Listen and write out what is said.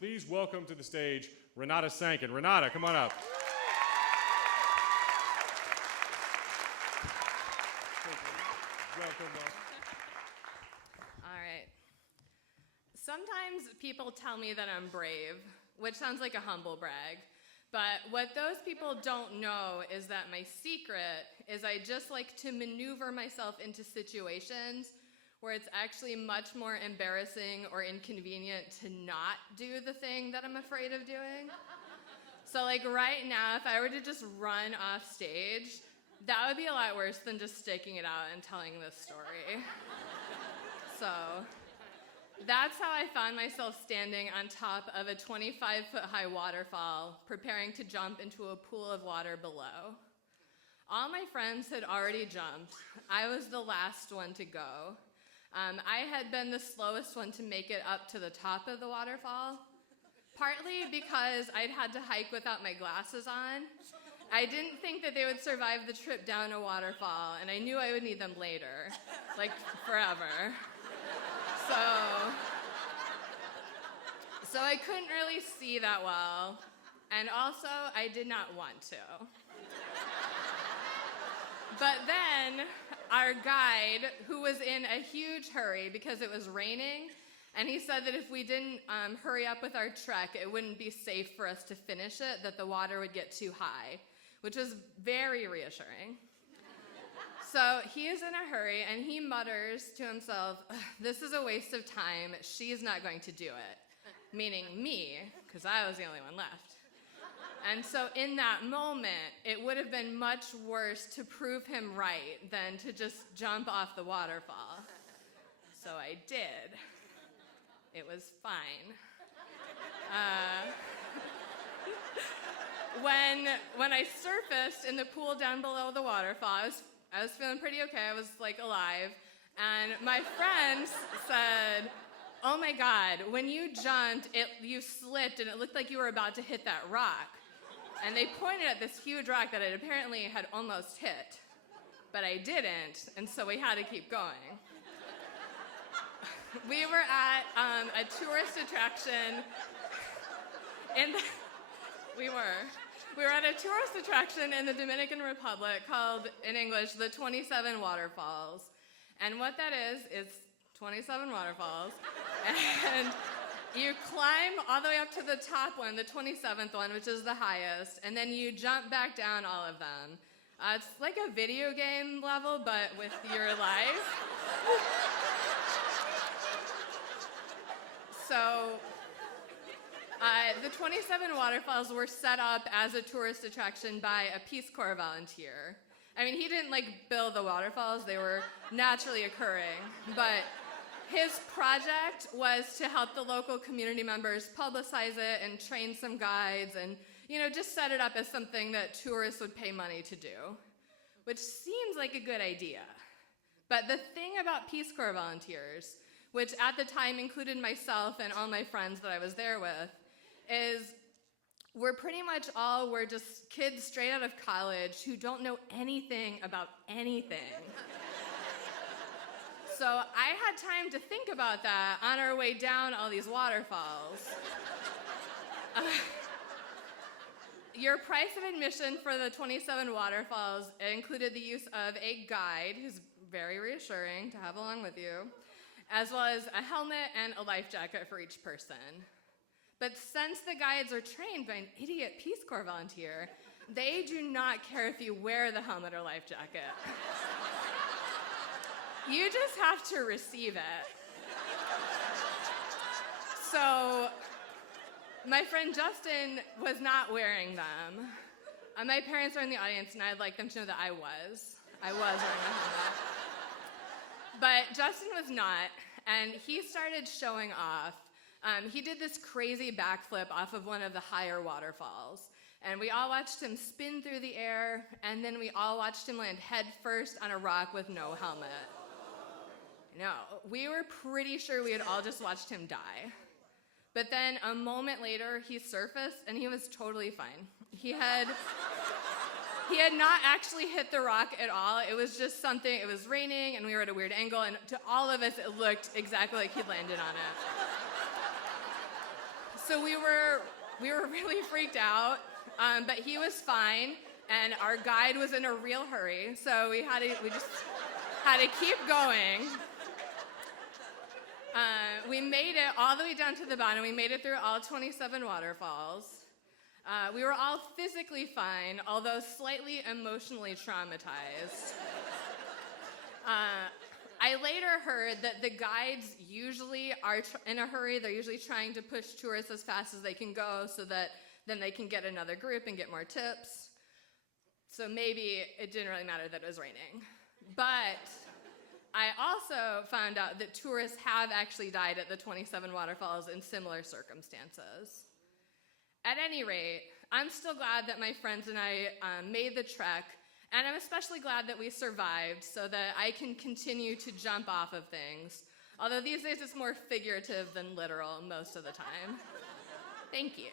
Please welcome to the stage Renata Sancken. Renata, come on up. Welcome. All right. Sometimes people tell me that I'm brave, which sounds like a humble brag. But what those people don't know is that my secret is I just like to maneuver myself into situations where it's actually much more embarrassing or inconvenient to not do the thing that I'm afraid of doing. So like right now, if I were to just run off stage, that would be a lot worse than just sticking it out and telling this story. So that's how I found myself standing on top of a 25-foot-high waterfall, preparing to jump into a pool of water below. All my friends had already jumped. I was the last one to go. I had been the slowest one to make it up to the top of the waterfall, partly because I'd had to hike without my glasses on. I didn't think that they would survive the trip down a waterfall, and I knew I would need them later, like forever. So I couldn't really see that well, and also I did not want to. But then our guide, who was in a huge hurry because it was raining, and he said that if we didn't hurry up with our trek, it wouldn't be safe for us to finish it, that the water would get too high, which was very reassuring. So he is in a hurry, and he mutters to himself, "This is a waste of time. She's not going to do it," meaning me, because I was the only one left. And so in that moment, it would have been much worse to prove him right than to just jump off the waterfall. So I did. It was fine. When I surfaced in the pool down below the waterfall, I was feeling pretty okay. I was like alive. And my friends said, "Oh my God, when you jumped, you slipped and it looked like you were about to hit that rock." And they pointed at this huge rock that I apparently had almost hit, but I didn't, and so we had to keep going. We were at a tourist attraction we were at a tourist attraction in the Dominican Republic called, in English, the 27 Waterfalls. And what that is, it's 27 waterfalls. And you climb all the way up to the top one, the 27th one, which is the highest, and then you jump back down all of them. It's like a video game level, but with your life. So the 27 waterfalls were set up as a tourist attraction by a Peace Corps volunteer. I mean, he didn't build the waterfalls, they were naturally occurring, but his project was to help the local community members publicize it and train some guides and, just set it up as something that tourists would pay money to do, which seems like a good idea. But the thing about Peace Corps volunteers, which at the time included myself and all my friends that I was there with, is we're just kids straight out of college who don't know anything about anything. So I had time to think about that on our way down all these waterfalls. Your price of admission for the 27 waterfalls included the use of a guide, who's very reassuring to have along with you, as well as a helmet and a life jacket for each person. But since the guides are trained by an idiot Peace Corps volunteer, they do not care if you wear the helmet or life jacket. You just have to receive it. So my friend Justin was not wearing them. My parents are in the audience, and I'd like them to know that I was wearing a helmet. But Justin was not, and he started showing off. He did this crazy backflip off of one of the higher waterfalls. And we all watched him spin through the air, and then we all watched him land head first on a rock with no helmet. No, we were pretty sure we had all just watched him die. But then a moment later, he surfaced, and he was totally fine. He had not actually hit the rock at all. It was just something, it was raining, and we were at a weird angle, and to all of us, it looked exactly like he'd landed on it. So we were really freaked out, but he was fine, and our guide was in a real hurry, so we just had to keep going. We made it all the way down to the bottom. We made it through all 27 waterfalls. We were all physically fine, although slightly emotionally traumatized. I later heard that the guides usually are in a hurry. They're usually trying to push tourists as fast as they can go so that then they can get another group and get more tips. So maybe it didn't really matter that it was raining. But I also found out that tourists have actually died at the 27 waterfalls in similar circumstances. At any rate, I'm still glad that my friends and I made the trek, and I'm especially glad that we survived so that I can continue to jump off of things. Although these days it's more figurative than literal most of the time. Thank you.